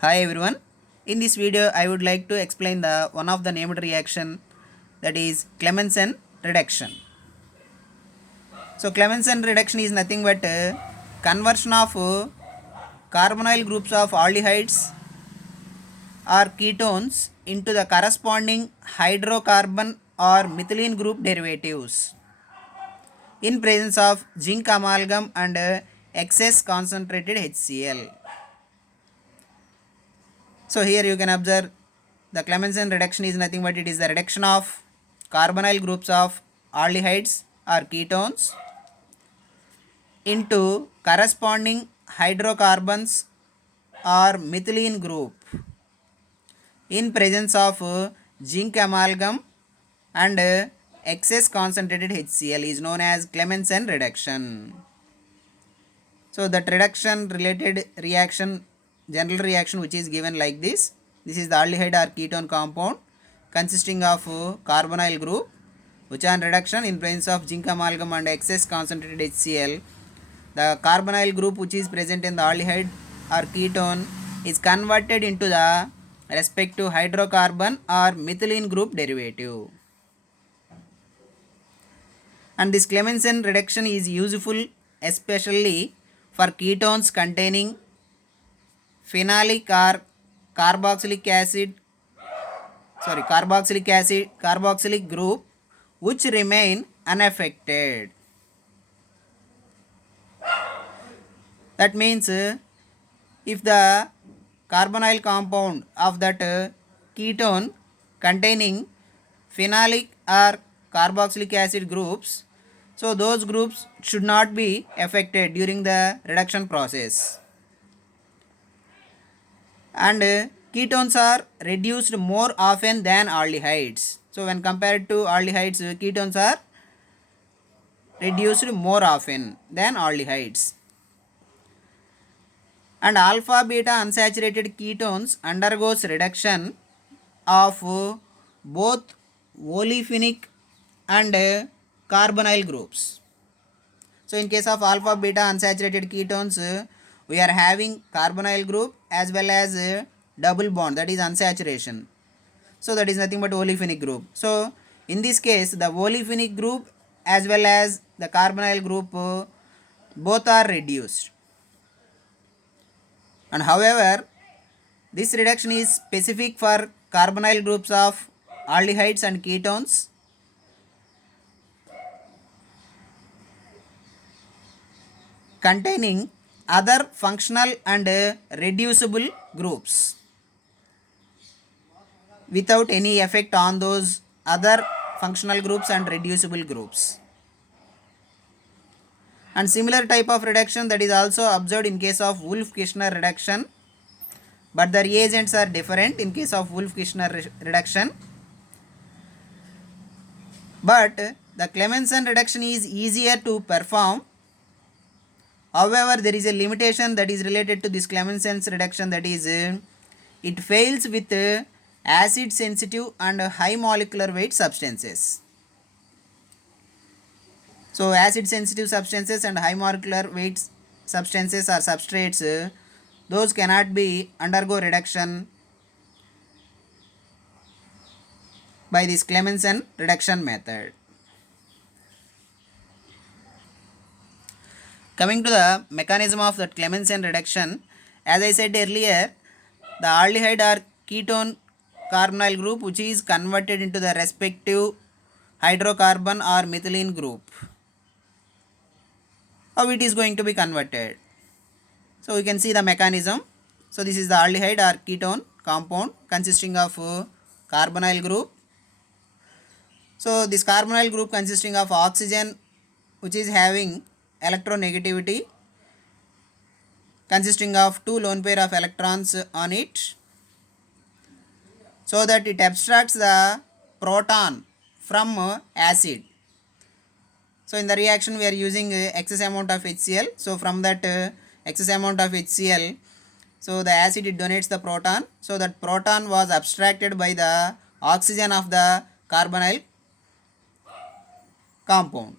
Hi everyone. In this video I would like to explain the one of the named reaction, that is Clemmensen reduction. So Clemmensen reduction is nothing but conversion of carbonyl groups of aldehydes or ketones into the corresponding hydrocarbon or methylene group derivatives in presence of zinc amalgam and excess concentrated HCl. So here you can observe the Clemmensen reduction is nothing but it is the reduction of carbonyl groups of aldehydes or ketones into corresponding hydrocarbons or methylene group in presence of zinc amalgam and excess concentrated HCl is known as Clemmensen reduction. So that reduction related reaction, general reaction which is given like this. This is the aldehyde or ketone compound consisting of carbonyl group which on reduction in presence of zinc amalgam and excess concentrated HCl. The carbonyl group which is present in the aldehyde or ketone is converted into the respective hydrocarbon or methylene group derivative. And this Clemmensen reduction is useful especially for ketones containing phenolic or carboxylic acid carboxylic group which remain unaffected. That means if the carbonyl compound of that ketone containing phenolic or carboxylic acid groups, so those groups should not be affected during the reduction process. And ketones are reduced more often than aldehydes. So when compared to aldehydes, ketones are reduced more often than aldehydes. And alpha beta unsaturated ketones undergoes reduction of both olefinic and carbonyl groups. So in case of alpha beta unsaturated ketones, we are having carbonyl group as well as double bond, that is unsaturation. So that is nothing but olefinic group. So in this case the olefinic group as well as the carbonyl group both are reduced. And however, this reduction is specific for carbonyl groups of aldehydes and ketones containing other functional and reducible groups without any effect on those other functional groups and reducible groups. And similar type of reduction that is also observed in case of Wolff-Kishner reduction, but the reagents are different in case of Wolff-Kishner reduction. But the Clemmensen reduction is easier to perform. However, there is a limitation that is related to this Clemmensen's reduction, that is it fails with acid sensitive and high molecular weight substances. So acid sensitive substances and high molecular weight substances or substrates, those cannot be undergo reduction by this Clemmensen reduction method. Coming to the mechanism of that Clemmensen reduction, as I said earlier, the aldehyde or ketone carbonyl group which is converted into the respective hydrocarbon or methylene group. How it is going to be converted? So we can see the mechanism. So this is the aldehyde or ketone compound consisting of carbonyl group. So this carbonyl group consisting of oxygen which is having electronegativity consisting of two lone pair of electrons on it, so that it abstracts the proton from acid. So in the reaction we are using excess amount of HCl. So from that excess amount of HCl, so the acid it donates the proton. So that proton was abstracted by the oxygen of the carbonyl compound,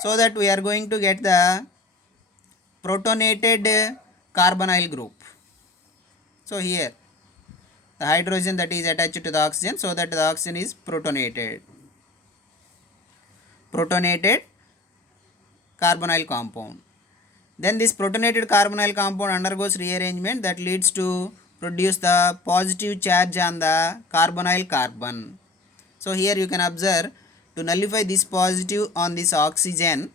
so that we are going to get the protonated carbonyl group. So here the hydrogen that is attached to the oxygen, so that the oxygen is protonated carbonyl compound. Then this protonated carbonyl compound undergoes rearrangement that leads to produce the positive charge on the carbonyl carbon. So here you can observe, to nullify this positive on this oxygen,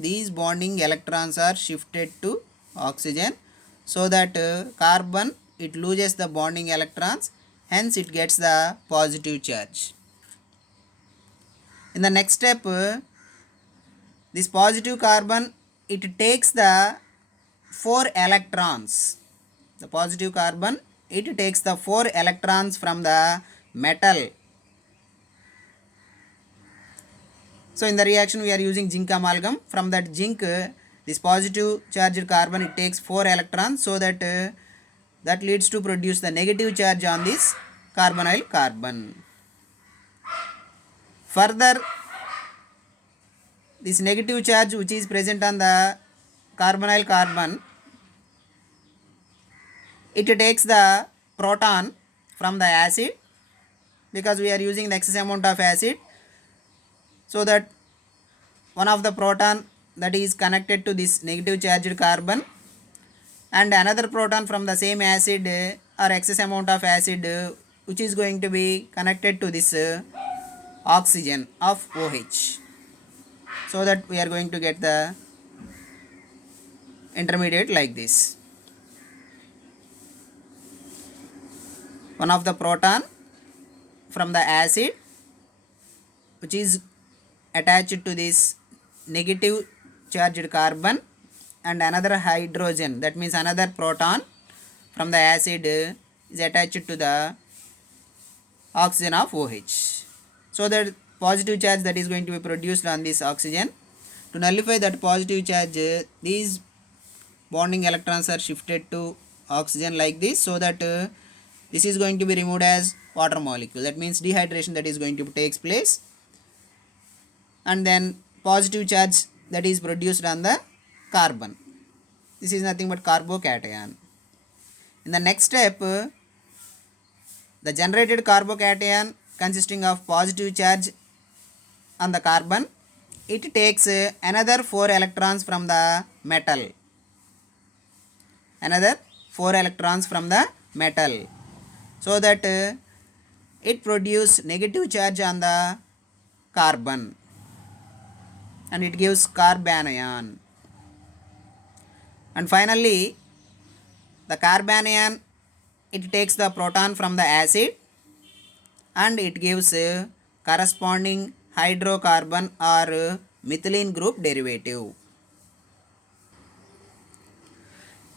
these bonding electrons are shifted to oxygen, so that carbon, it loses the bonding electrons, hence it gets the positive charge. In the next step, this positive carbon, it takes the 4 electrons. The positive carbon, it takes the 4 electrons from the metal. So in the reaction we are using zinc amalgam. From that zinc, this positive charged carbon, it takes 4 electrons, so that that leads to produce the negative charge on this carbonyl carbon. Further, this negative charge which is present on the carbonyl carbon, it takes the proton from the acid, because we are using the excess amount of acid, so that one of the proton that is connected to this negative charged carbon, and another proton from the same acid or excess amount of acid which is going to be connected to this oxygen of OH, so that we are going to get the intermediate like this. One of the proton from the acid which is attached to this negative charged carbon, and another hydrogen, that means another proton from the acid is attached to the oxygen of OH, so that positive charge that is going to be produced on this oxygen. To nullify that positive charge, these bonding electrons are shifted to oxygen like this, so that this is going to be removed as water molecule. That means dehydration that is going to take place, and then positive charge that is produced on the carbon. This is nothing but carbocation. In the next step, the generated carbocation consisting of positive charge on the carbon, it takes another 4 electrons from the metal. So that it produces negative charge on the carbon, and it gives carbanion. And finally, the carbanion, it takes the proton from the acid, and it gives a corresponding hydrocarbon or methylene group derivative.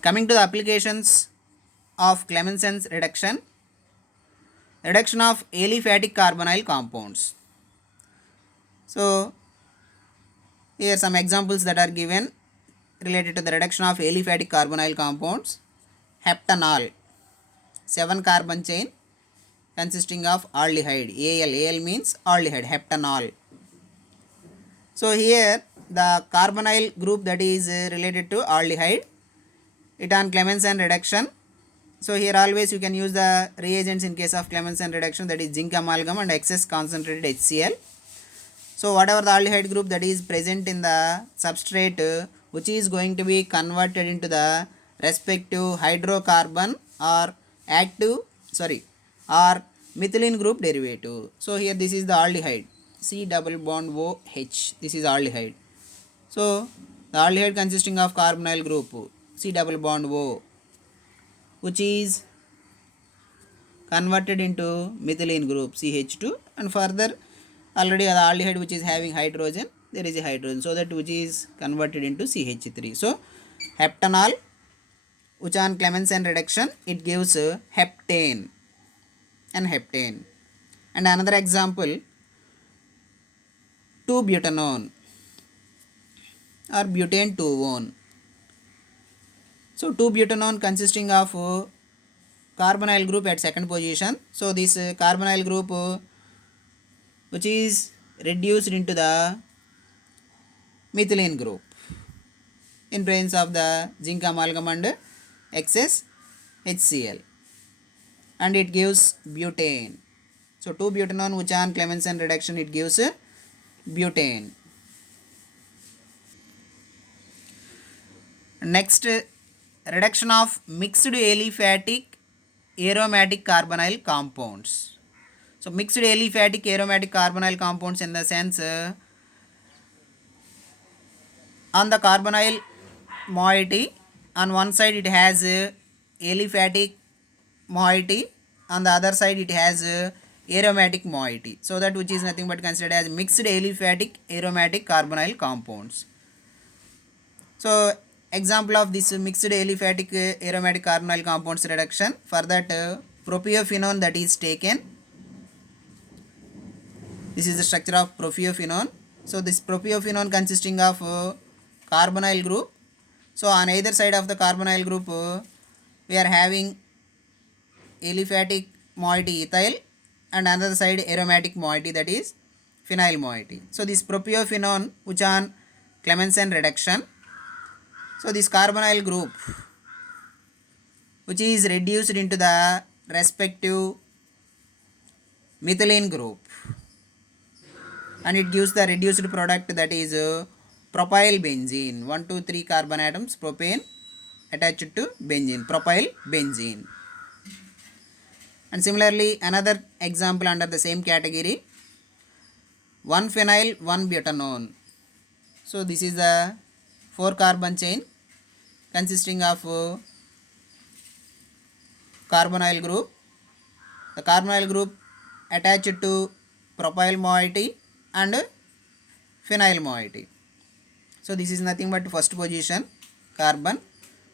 Coming to the applications of Clemmensen's reduction of aliphatic carbonyl compounds. So here some examples that are given related to the reduction of aliphatic carbonyl compounds. Heptanol, 7 carbon chain consisting of aldehyde. Al means aldehyde, heptanol. So here the carbonyl group that is related to aldehyde, it on Clemmensen reduction. So here always you can use the reagents in case of Clemmensen reduction, that is zinc amalgam and excess concentrated HCl. So whatever the aldehyde group that is present in the substrate, which is going to be converted into the respective hydrocarbon or or methylene group derivative. So here this is the aldehyde, C double bond OH, this is aldehyde. So the aldehyde consisting of carbonyl group C double bond O, which is converted into methylene group CH2, and further already the aldehyde which is having hydrogen, there is a hydrogen, so that which is converted into CH3. So heptanol, which on Clemmensen reduction, it gives heptane and heptane. And another example, 2-butanone or butane 2-one. So 2-butanone consisting of carbonyl group at second position. So this carbonyl group which is reduced into the methylene group in presence of the zinc amalgam and excess HCl, and it gives butane. So 2-butanone which on Clemmensen reduction it gives butane. Next, reduction of mixed aliphatic aromatic carbonyl compounds. So mixed aliphatic aromatic carbonyl compounds in the sense on the carbonyl moiety, on one side it has aliphatic moiety, on the other side it has aromatic moiety, so that which is nothing but considered as mixed aliphatic aromatic carbonyl compounds. So example of this mixed aliphatic aromatic carbonyl compounds reduction, for that propiophenone that is taken. This is the structure of propiophenone. So this propiophenone consisting of carbonyl group. So on either side of the carbonyl group we are having aliphatic moiety ethyl, and another side aromatic moiety, that is phenyl moiety. So this propiophenone which on Clemmensen reduction, so this carbonyl group which is reduced into the respective methylene group, and it gives the reduced product, that is propyl benzene. 1 2 3 carbon atoms propane attached to benzene, propyl benzene. And similarly another example under the same category, 1 phenyl 1 butanone. So this is the 4 carbon chain consisting of carbonyl group. The carbonyl group attached to propyl moiety and phenyl moiety. So this is nothing but first position carbon.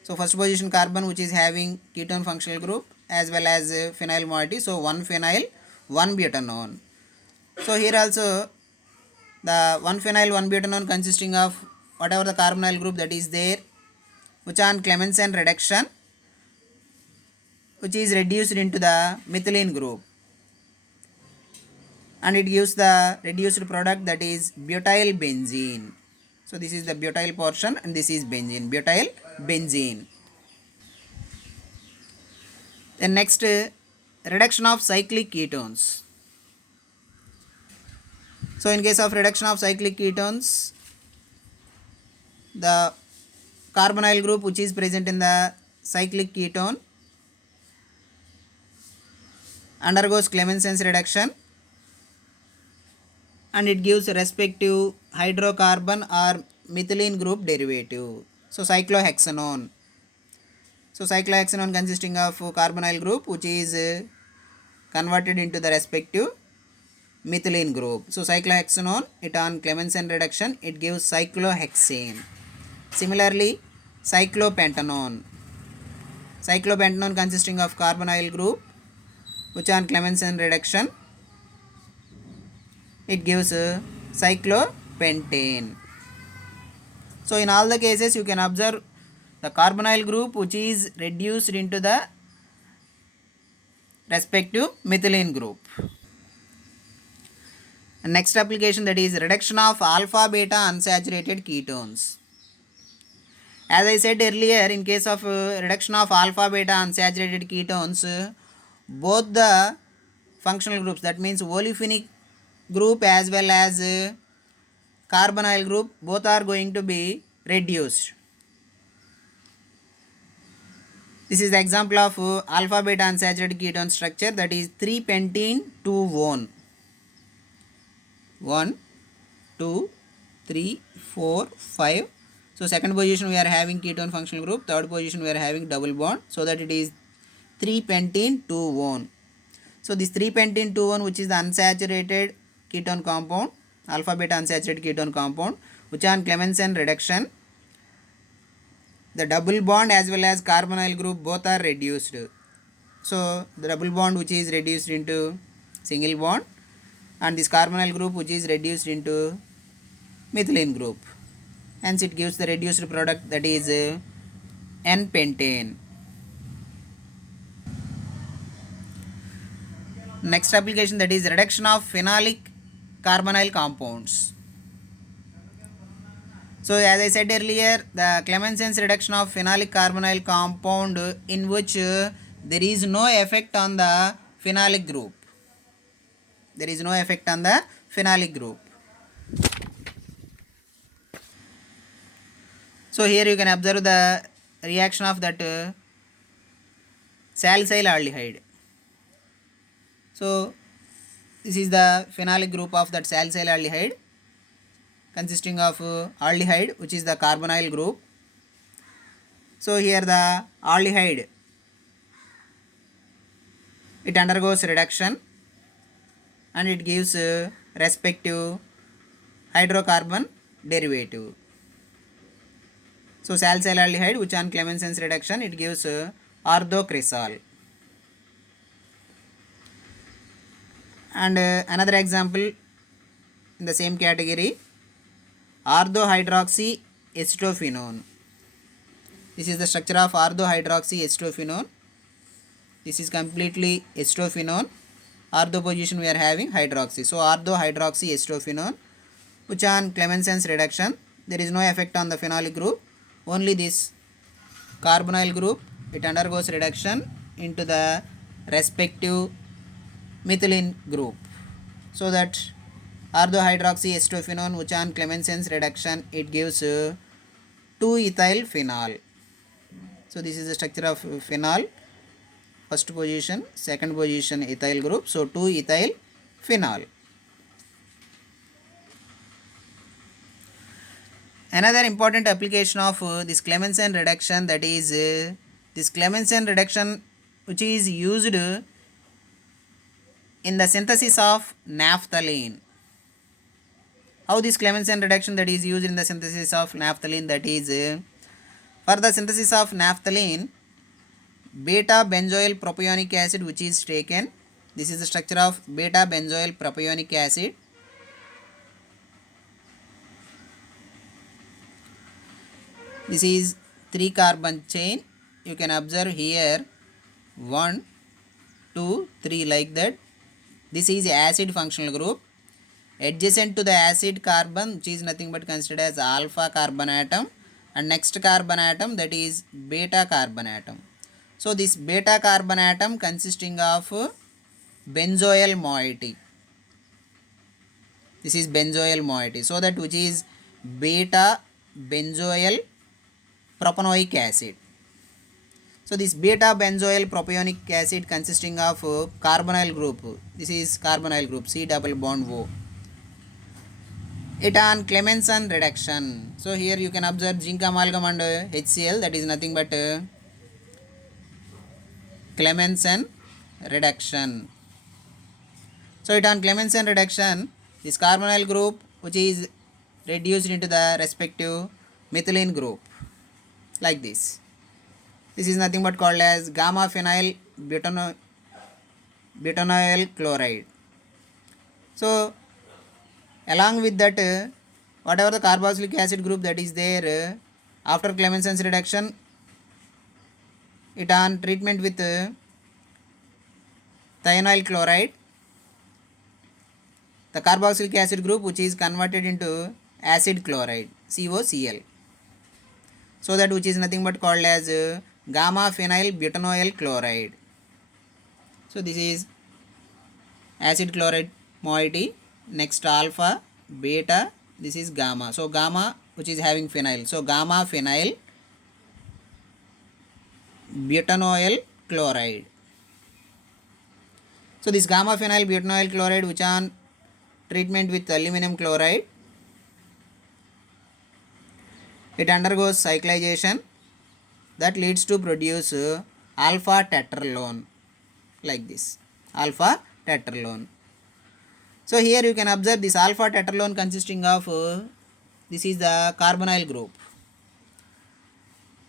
So first position carbon which is having ketone functional group as well as phenyl moiety. So 1 phenyl 1 butanone. So here also the 1 phenyl 1 butanone consisting of whatever the carbonyl group that is there, which on Clemmensen reduction, which is reduced into the methylene group, and it gives the reduced product, that is butyl benzene. So this is the butyl portion and this is benzene, butyl benzene. Then next, reduction of cyclic ketones. So in case of reduction of cyclic ketones, the carbonyl group which is present in the cyclic ketone undergoes Clemmensen's reduction, and it gives respective hydrocarbon or methylene group derivative. So cyclohexanone. So cyclohexanone consisting of carbonyl group which is converted into the respective methylene group. So cyclohexanone, it on Clemmensen reduction, it gives cyclohexane. Similarly cyclopentanone. Cyclopentanone consisting of carbonyl group which on Clemmensen reduction, it gives cyclopentane. So in all the cases you can observe the carbonyl group which is reduced into the respective methylene group. And next application, that is reduction of alpha beta unsaturated ketones. As I said earlier, in case of reduction of alpha beta unsaturated ketones, both the functional groups, that means olefinic group as well as carbonyl group, both are going to be reduced. This is the example of alpha beta unsaturated ketone structure, that is 3-pentene 2-one. 1 2 3 4 5. So second position we are having ketone functional group, third position we are having double bond, so that it is 3-pentene 2-one. So this 3-pentene 2-one which is the unsaturated ketone compound, alpha beta unsaturated ketone compound, which on Clemmensen reduction, the double bond as well as carbonyl group both are reduced. So the double bond which is reduced into single bond, and this carbonyl group which is reduced into methylene group. Hence it gives the reduced product, that is N-pentane. Next application, that is reduction of phenolic carbonyl compounds. So as I said earlier, the Clemenson's reduction of phenolic carbonyl compound in which there is no effect on the phenolic group. There is no effect on the phenolic group. So here you can observe the reaction of that salicyl aldehyde. So this is the phenolic group of that salicyl aldehyde consisting of aldehyde, which is the carbonyl group. So here the aldehyde, it undergoes reduction and it gives respective hydrocarbon derivative. So salicyl aldehyde, which on Clemenson's reduction, it gives orthocresol. And another example in the same category, orthohydroxy acetophenone. This is the structure of orthohydroxy acetophenone. This is completely acetophenone. Ortho position we are having hydroxy. So orthohydroxy acetophenone, which on Clemenson's reduction, there is no effect on the phenolic group. Only this carbonyl group, it undergoes reduction into the respective methylene group. So that orthohydroxy acetophenone, which on Clemenson's reduction, it gives 2-ethyl phenol. So this is the structure of phenol. First position, second position ethyl group. So 2-ethyl phenol. Another important application of this Clemenson reduction, that is this Clemenson reduction which is used in the synthesis of naphthalene. How this Clemenson reduction that is used in the synthesis of naphthalene, that is for the synthesis of naphthalene, beta benzoyl propionic acid which is taken. This is the structure of beta benzoyl propionic acid. This is 3 carbon chain. You can observe here 1, 2, 3 like that. This is acid functional group. Adjacent to the acid carbon, which is nothing but considered as alpha carbon atom, and next carbon atom, that is beta carbon atom. So this beta carbon atom consisting of benzoyl moiety. This is benzoyl moiety. So that which is beta benzoyl propanoic acid. So this beta benzoyl propionic acid consisting of carbonyl group. This is carbonyl group, C double bond O. It on Clemenson reduction. So here you can observe zinc amalgam and HCl, that is nothing but Clemenson reduction. So it on Clemenson reduction, this carbonyl group which is reduced into the respective methylene group like this. This is nothing but called as gamma phenyl butanoyl chloride. So along with that, whatever the carboxylic acid group that is there, after Clemenson's reduction, it on treatment with thionyl chloride, the carboxylic acid group which is converted into acid chloride, COCl. So that which is nothing but called as gamma phenyl butanoyl chloride. So this is acid chloride moiety. Next alpha, beta, this is gamma. So gamma which is having phenyl. So gamma phenyl butanoyl chloride. So this gamma phenyl butanoyl chloride which on treatment with aluminum chloride, it undergoes cyclization that leads to produce alpha tetralone like this, alpha tetralone. So here you can observe this alpha tetralone consisting of this is the carbonyl group.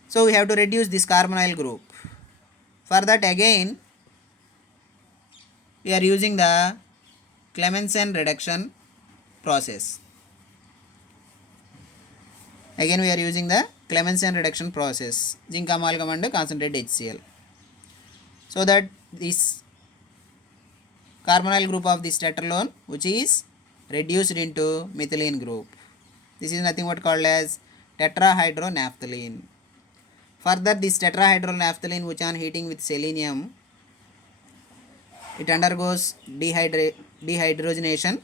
So we have to reduce this carbonyl group. For that again we are using the Clemenson reduction process. Again we are using the Clemenson reduction process, zinc amalgam and concentrated HCl. So that this carbonyl group of this tetralone which is reduced into methylene group. This is nothing but called as tetrahydronaphthalene. Further, this tetrahydronaphthalene, which on heating with selenium, it undergoes dehydrogenation.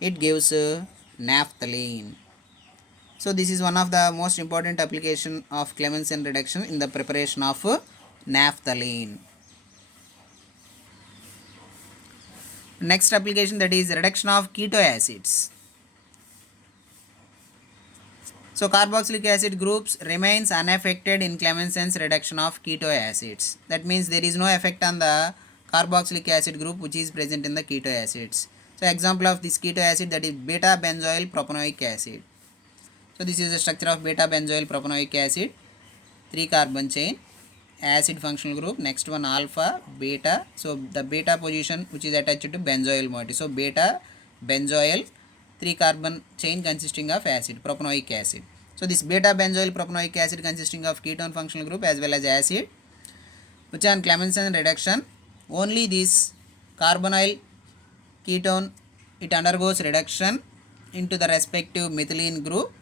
It gives naphthalene. So this is one of the most important application of Clemmensen reduction in the preparation of naphthalene. Next application, that is reduction of keto acids. So carboxylic acid groups remains unaffected in Clemmensen's reduction of keto acids. That means there is no effect on the carboxylic acid group which is present in the keto acids. So example of this keto acid, that is beta benzoyl propanoic acid. So this is the structure of beta benzoyl propanoic acid. 3 carbon chain, acid functional group. Next one alpha, beta. So the beta position which is attached to benzoyl moiety. So beta benzoyl, 3 carbon chain consisting of acid, propanoic acid. So this beta benzoyl propanoic acid consisting of ketone functional group as well as acid, which on Clemmensen reduction, only this carbonyl ketone, it undergoes reduction into the respective methylene group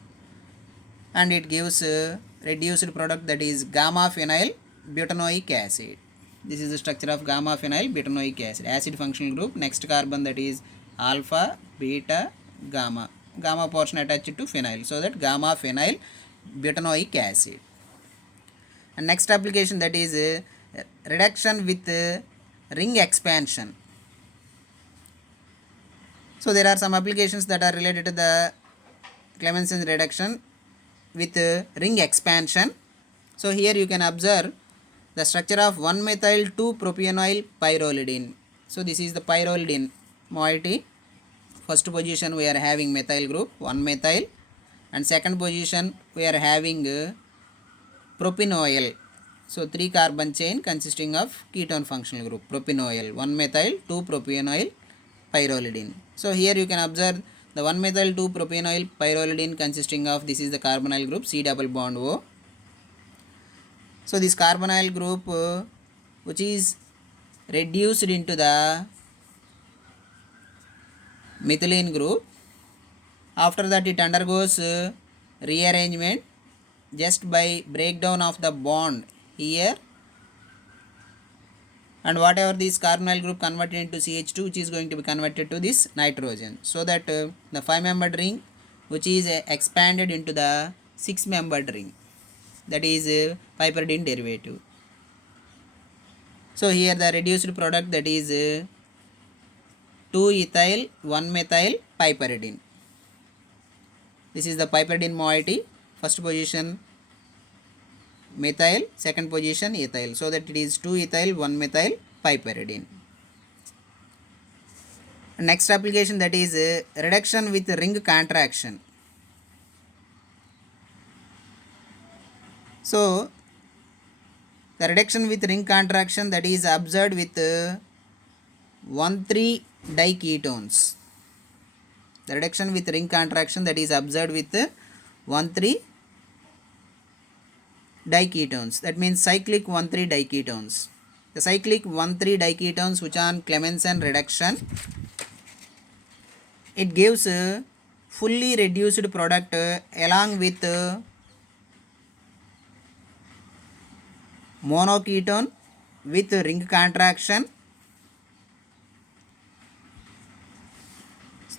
and it gives reduced product, that is gamma phenyl butanoic acid. This is the structure of gamma phenyl butanoic acid, acid functional group. Next carbon, that is alpha, beta, gamma. Gamma portion attached to phenyl, so that gamma phenyl butanoic acid. And next application, that is reduction with ring expansion. So there are some applications that are related to the Clemmensen reduction with ring expansion. So here you can observe the structure of 1-methyl-2-propionyl pyrrolidine. So this is the pyrrolidine moiety. First position we are having methyl group 1-methyl, and second position we are having propanoyl. So 3 carbon chain consisting of ketone functional group propanoyl, 1-methyl-2-propionyl pyrrolidine. So here you can observe the 1-methyl-2-propionyl pyrrolidine consisting of, this is the carbonyl group C double bond O. So this carbonyl group which is reduced into the methylene group. After that it undergoes rearrangement just by breakdown of the bond here, and whatever this carbonyl group converted into CH2, which is going to be converted to this nitrogen, so that the 5-membered ring which is expanded into the 6-membered ring, that is piperidine derivative. So here the reduced product, that is 2-ethyl 1-methyl piperidine. This is the piperidine moiety. First position methyl, second position ethyl, so that it is 2-ethyl 1-methyl piperidine. Next application, that is reduction with ring contraction. So the reduction with ring contraction, that is observed with 1,3-diketones. The reduction with ring contraction, that is observed with 1,3-diketones. That means cyclic 1,3-diketones. The cyclic 1,3-diketones which on Clemmensen reduction, it gives fully reduced product along with monoketone with ring contraction.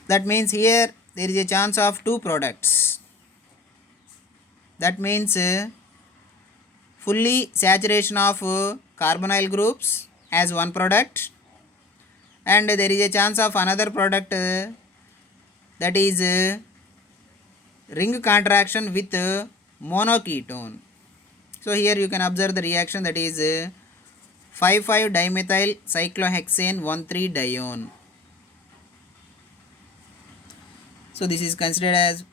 That means here there is a chance of 2 products. That means fully saturation of carbonyl groups as one product, and there is a chance of another product that is ring contraction with monoketone. So here you can observe the reaction, that is 5,5-dimethyl cyclohexane 1,3-dione. So this is considered as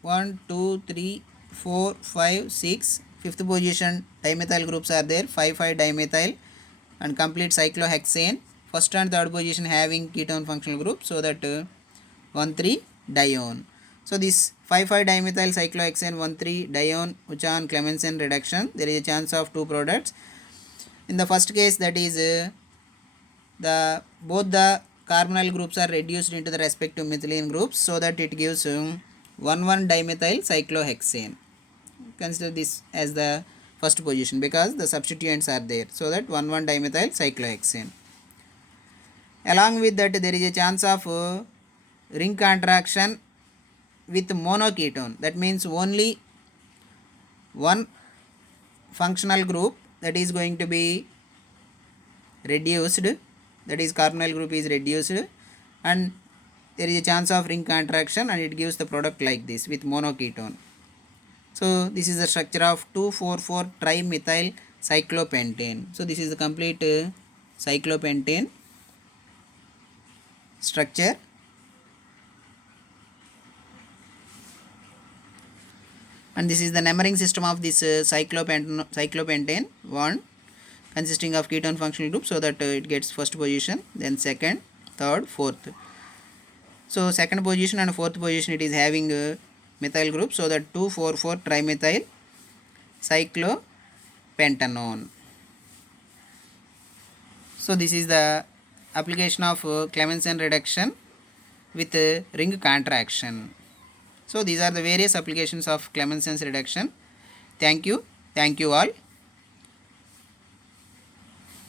1, 2, 3, 4, 5, 6. Fifth position dimethyl groups are there, 5,5-dimethyl and complete cyclohexane. First and third position having ketone functional group, so that 1,3-dione. So this 5,5-dimethyl cyclohexane 1,3-dione which on Clemmensen reduction, there is a chance of 2 products. In the first case, that is both the carbonyl groups are reduced into the respective methylene groups, so that it gives 1,1-dimethyl cyclohexane. Consider this as the first position because the substituents are there, so that 1,1-dimethyl cyclohexane. Along with that, there is a chance of ring contraction with monoketone. That means only one functional group that is going to be reduced, that is carbonyl group is reduced, and there is a chance of ring contraction and it gives the product like this with monoketone. So this is the structure of 2,4,4 trimethyl cyclopentane. So this is the complete cyclopentane structure. And this is the numbering system of this cyclopentane 1, consisting of ketone functional group, so that it gets first position, then second, third, fourth. So second position and fourth position it is having methyl group, so that 2,4,4 trimethyl cyclopentanone. So this is the application of Clemmensen reduction with ring contraction. So these are the various applications of Clemmensen's reduction. Thank you all.